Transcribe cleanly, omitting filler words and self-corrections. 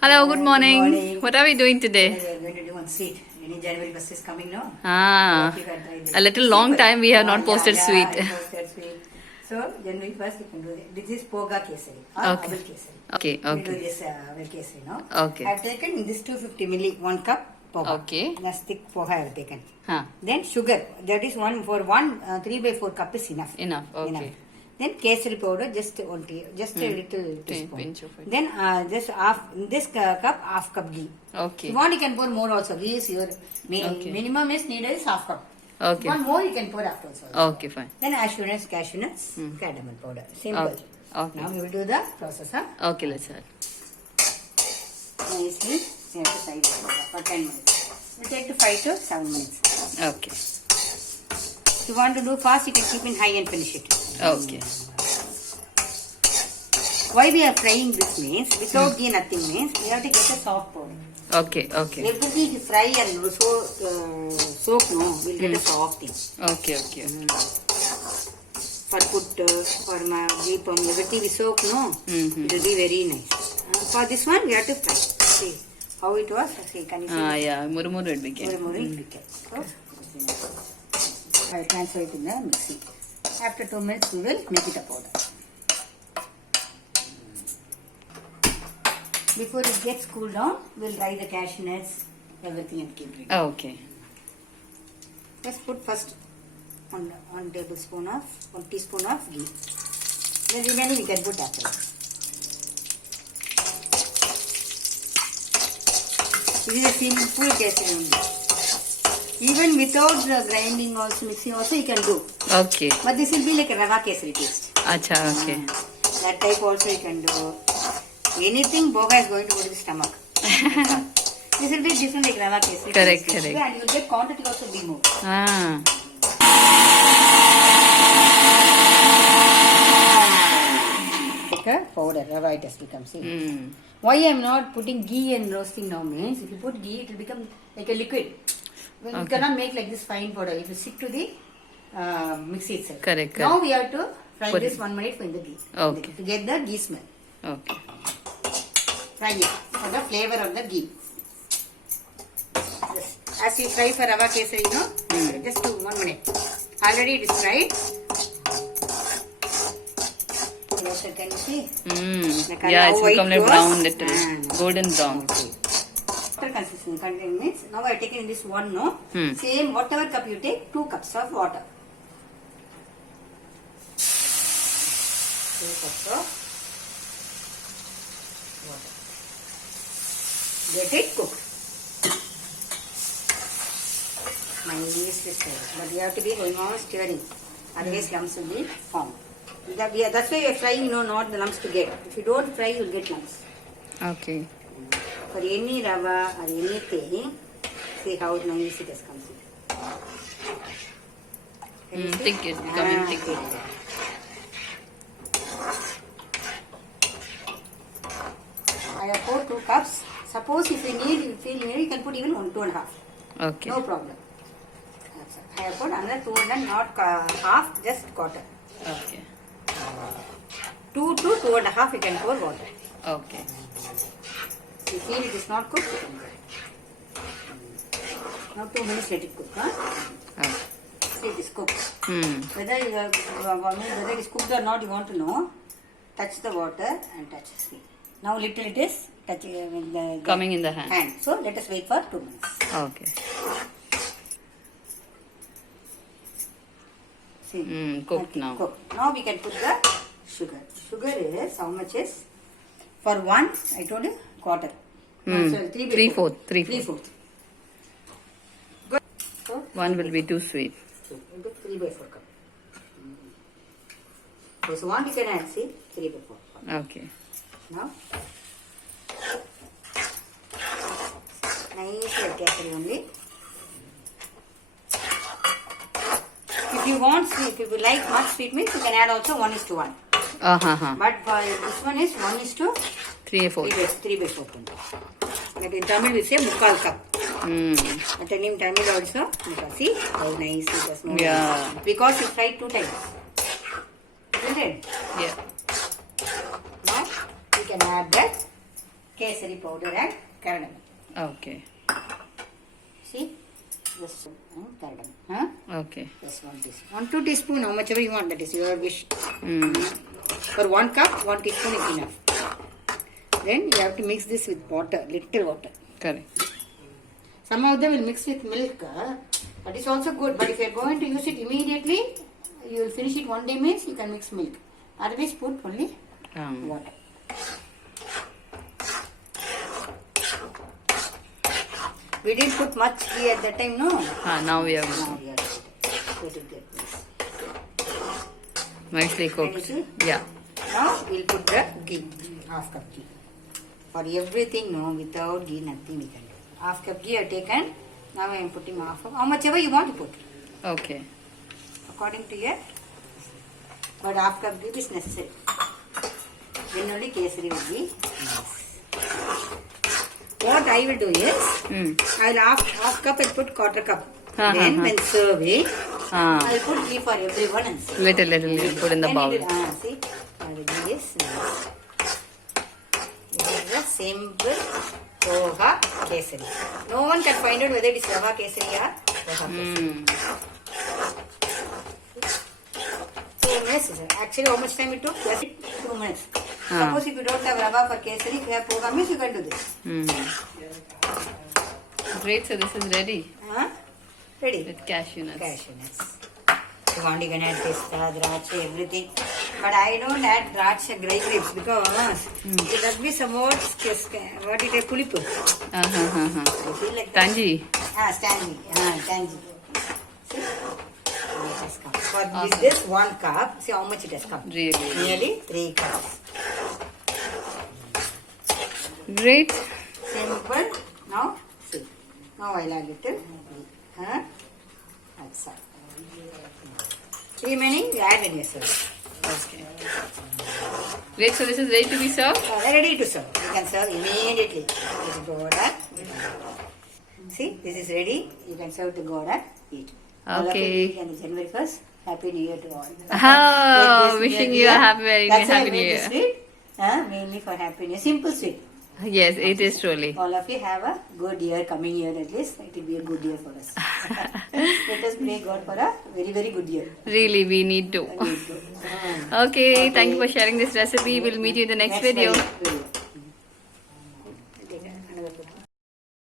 Hello, good morning. Good morning. What are we doing today? We are going to do one sweet. Any January bus is coming now. Ah, You can try this. a little long time we have not posted sweet. Posted sweet. So January 1st you can do it. This is Poha Kesari or Okay. Aval Kesari. Okay, We do okay, this Aval Kesari now. okay. I have taken in this 250 milli 1 cup poha. Okay. That's thick poha I have taken. Huh. Then sugar. That is one for 3/4 cup is enough. Enough. Okay. Enough. Then kesari powder just a little teaspoon. Pinch of it. Then just half this cup half cup ghee. Okay. If you want you can pour more also. Ghee is your Okay. minimum is needed is half cup. Okay. One more you can pour after also. Okay, fine. Then cashew nuts, cardamom powder. Simple. Okay. Okay. Now we will do the process. Okay, let's start. Nicely you have to side it for 10 minutes. It will take to 5 to 7 minutes. Okay. If you want to do fast you can keep in high and finish it. Okay. Why we are frying this means without ghee nothing means we have to get a soft powder. Okay, okay. Everything if you fry and soak no, we'll get a soft thing. Okay, okay. For put, for deepam, everything we soak no, Mm-hmm. it will be very nice. For this one we have to fry. See how it was. See, can you see? Ah, yeah. Murmuru it became. More it became. So, I will transfer it in the mixie. After 2 minutes we will make it a powder. Before it gets cooled down, we'll dry the cashew nuts, everything and keep it. Okay. Let's put first 1 teaspoon of ghee. Then remaining we can put after. This is a simple kesari only. Even without the grinding also, mixing also you can do. Okay. But this will be like a rava kesari taste. Acha, okay. That type also you can do. Anything poha is going to go to the stomach. This will be different like rava kesari. Correct, taste. correct. And you will get quantity also be more. Ah. Like a powder, rava it has become. See. Mm. Why I am not putting ghee and roasting now means if you put ghee it will become like a liquid. Well, you Okay. cannot make like this fine powder if you stick to the mixie itself. Correct, Now correct. we have to fry Put this it. 1 minute in the ghee. Okay. To get the ghee smell. Okay. Fry it for the flavor of the ghee. Just as you fry for rava kesari, you know, just do 1 minute. Already it is fried. Yes, can you see? The color Yeah, how it's white become like was? brown, little golden brown. Okay. Water consistency contain means now I have taken this one no. Same whatever cup you take, 2 cups of water. 2 cups of water. Get it cooked. Nicely stirred. But you have to be going on stirring. Otherwise lumps will be formed. That's why you are frying, you know, not the lumps to get. If you don't fry, you will get lumps. Okay. For any rava or anything, see how nice it has come. Can you see? Thick, it's becoming thick. I have poured 2 cups. Suppose if you feel needy, you can put even 1, 2.5. Okay. No problem. I have put another 2 and not half, just quarter. Okay. 2 to 2.5 you can pour water. Okay. If you feel it is not cooked, you can pour. Now 2 minutes let it cook. Okay. See it is cooked. Hmm. Whether it is cooked or not, you want to know. Touch the water and touch the skin. Now little it is touching with the Coming in the hand. So let us wait for 2 minutes. Okay. See, Cooked now. Cooked. Now we can put the sugar. Sugar is how much is? For 1, I told you quarter. No, sorry, 3/4. 3/4. Good. So 1 will be too sweet. you put 3/4 cup. This one you can add, see, 3/4. Okay. Now, nicely kesari only. If you want sweet, if you like much sweet means you can add also 1:1. But for this one is 1:3/4. 3/4. Like in Tamil we say mukkal cup. But in Tamil also, see how nice it was. Yeah. Because you fried 2 times. Isn't it? Yeah. Now we can add that kesari powder and cardamom. Okay. See? Just cardamom. Huh? Okay. Just 1 teaspoon. 1-2 teaspoon, how much ever you want, that is your wish. Mm. For 1 cup, 1 teaspoon is enough. Then you have to mix this with water, little water. Correct. Some of them will mix with milk. That is also good. But if you are going to use it immediately, you will finish it one day means you can mix milk. Otherwise, put only water. We didn't put much ghee at that time, no? Now we have Now we are put it there. nicely Can you cooked. see? Yeah. Now we'll put the ghee, half cup ghee. For everything, no, without ghee, nothing we can do. Half cup ghee I have taken. Now I am putting half of, how much ever you want to put. Okay. According to your, but half cup ghee is necessary. Then only kesari will be nice. What I will do is, I will half cup and put quarter cup. Then when serving, I will put ghee for everyone and see. Little you put in the bowl. See, I will do this. This is a simple Poha Kesari. No one can find out whether it is Rava Kesari or Poha Kesari. 2 minutes. Actually, how much time it took? Just 2 minutes. Suppose if you don't have Rava for Kesari, if you have Poha means you can do this. Great, so this is ready. Ready? With cashew nuts. Cashew nuts. If you want, you can add pista, dracha, everything. But I don't add dracha grapes because it does be somewhat, what it is, pulipu. I feel like that. Tangy. Tangy. See? It has come. For this 1 cup, see how much it has come. Really. Nearly 3 cups. Great. Simple. Now, see. Now I'll add little. That's all. Remaining, you add in your serve. Okay. Great, so this is ready to be served? Ready to serve. You can serve immediately. This is Goda. See, this is ready. You can serve to Goda. Eat. Okay. On January 1st. Happy New Year to all. Oh, wishing you a happy New Year. Sweet. Mainly for happy New Year. Simple sweet. Yes, it is truly. All of you have a good year, coming year at least. It will be a good year for us. Let us pray God for a very, very good year. Really, we need to. Okay, thank you for sharing this recipe. We'll meet you in the next video.